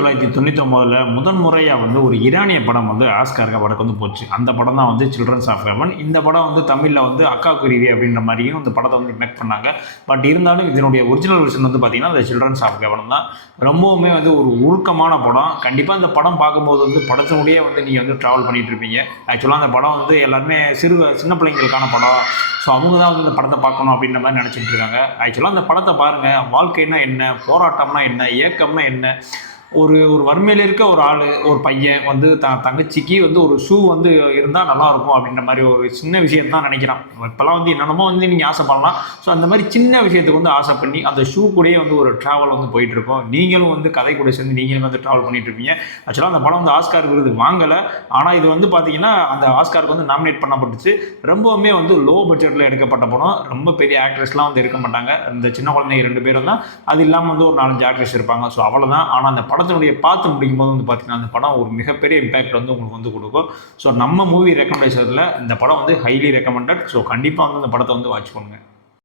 1999 முதன் முறையாக வந்து ஒரு ஈரானிய படம் வந்து ஆஸ்காருக்கு படக்கு வந்து போச்சு. அந்த படம் தான் வந்து சில்ட்ரன்ஸ் ஆஃப் ஹெவன். இந்த படம் வந்து தமிழில் வந்து அக்கா குருவி அப்படின்ற மாதிரியும் இந்த படத்தை வந்து மேக் பண்ணாங்க. பட் இருந்தாலும் இதனுடைய ஒரிஜினல் வெர்ஷன் வந்து பார்த்தீங்கன்னா இந்த சில்ட்ரன்ஸ் ஆஃப் ஹெவன் தான். ரொம்பவுமே வந்து ஒரு உருக்கமான படம். கண்டிப்பாக இந்த படம் பார்க்கும்போது வந்து படத்தினுடைய வந்து நீங்கள் வந்து ட்ராவல் பண்ணிகிட்டு இருப்பீங்க. ஆக்சுவலாக அந்த படம் வந்து எல்லாருமே சின்ன பிள்ளைங்களுக்கான படம். ஸோ அவங்க தான் வந்து இந்த படத்தை பார்க்கணும் அப்படின்ற மாதிரி நினச்சிட்டு இருக்காங்க. ஆக்சுவலாக அந்த படத்தை பாருங்கள். வாழ்க்கைன்னா என்ன, போராட்டம்னா என்ன, ஏக்கம்னா என்ன, ஒரு ஒரு வறுமையில் இருக்க ஒரு ஆள், ஒரு பையன் வந்து தங்கச்சிக்கு வந்து ஒரு ஷூ வந்து இருந்தால் நல்லாயிருக்கும் அப்படின்ற மாதிரி ஒரு சின்ன விஷயம் தான் நினைக்கிறான். இப்போல்லாம் வந்து என்னென்னமோ வந்து நீங்கள் ஆசைப்படலாம். ஸோ அந்த மாதிரி சின்ன விஷயத்துக்கு வந்து ஆசை பண்ணி அந்த ஷூ கூடயே வந்து ஒரு ட்ராவல் வந்து போயிட்டுருக்கோம். நீங்களும் வந்து கதை கூட சேர்ந்து நீங்களும் வந்து ட்ராவல் பண்ணிட்டு இருப்பீங்க. ஆக்சுவலாக அந்த படம் வந்து ஆஸ்கார் விருது வாங்கலை. ஆனால் இது வந்து பார்த்தீங்கன்னா அந்த ஆஸ்காருக்கு வந்து நாமினேட் பண்ணப்பட்டுச்சு. ரொம்பவுமே வந்து லோ பட்ஜெட்டில் எடுக்கப்பட்ட படம். ரொம்ப பெரிய ஆக்ட்ரஸ்லாம் வந்து இருக்க மாட்டாங்க. இந்த சின்ன குழந்தைங்க 2 பேரும் தான். அது இல்லாமல் வந்து ஒரு 4-5 ஆக்ட்ரஸ் இருப்பாங்க. ஸோ அவ்வளோதான். ஆனால் அந்த படத்தினுடைய பார்த்து முடிக்கும் போது வந்து பார்த்தீங்கன்னா அந்த படம் ஒரு மிகப்பெரிய இம்பாக்ட் வந்து உங்களுக்கு வந்து கொடுக்கும். ஸோ நம்ம மூவி ரெக்கமெண்டேஷனில் இந்த படம் வந்து ஹைலி ரெக்கமெண்டட். ஸோ கண்டிப்பாக வந்து இந்த படத்தை வந்து வாட்ச் பண்ணுங்கள்.